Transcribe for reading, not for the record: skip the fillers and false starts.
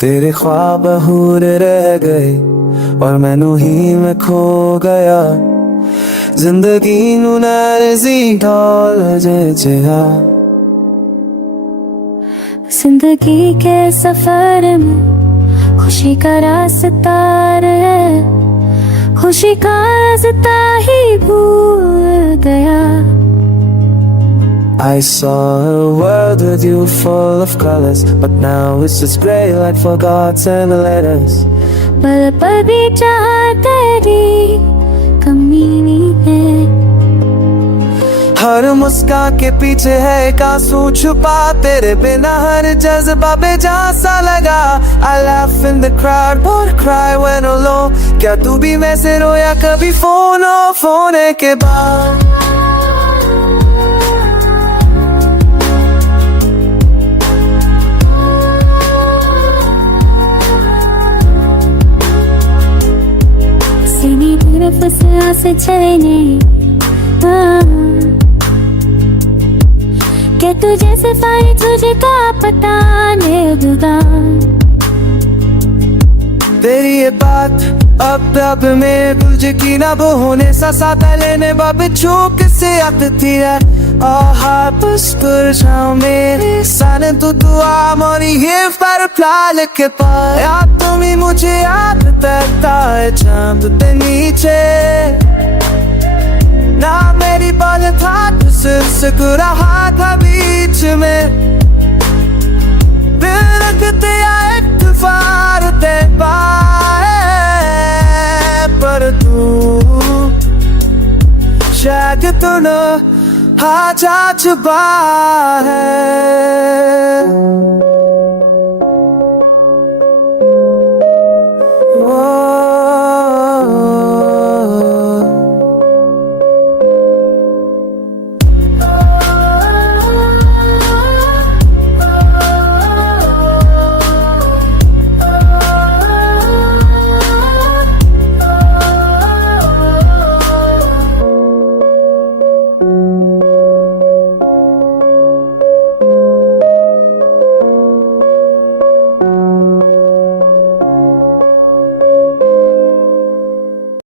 तेरे ख्वाब अधूरे रह गए और मैनू ही में खो गया। जिंदगी नू नरजी ढाल जिहा। जिंदगी के सफर में खुशी का रास्ता है, खुशी का रास्ता ही भूल गया। I saw a world with you full of colors, but now it's just grey like forgotten letters. पल पल भी चाह तेरी कमी नहीं है। हर मुस्कान के पीछे है एक आंसू छुपा, तेरे बिना हर जज्बा बेजान सा लगा। I laugh in the crowd but cry when alone। क्या तू भी वैसे रोया कभी फोन ऑफ होने के बाद? सीनी तरफ से आसे चलने के तुझे सिफाई तुझे का पता नहीं जुदा। तेरी ये बात अब में तुझे की ना वो होने सा साथा लेने बाबे चूक से आती थी है। बस कर जाओ मेरे साने तू दुआ मोरी ये पर प्याल के पास। याद तुम्ही मुझे याद करता है चांद ते नीचे ना मेरी बात था तुझसे रहा था बीच में। दिल रखते आए तूफान ते पाए पर तू शायद तू न आ जा छुपा है।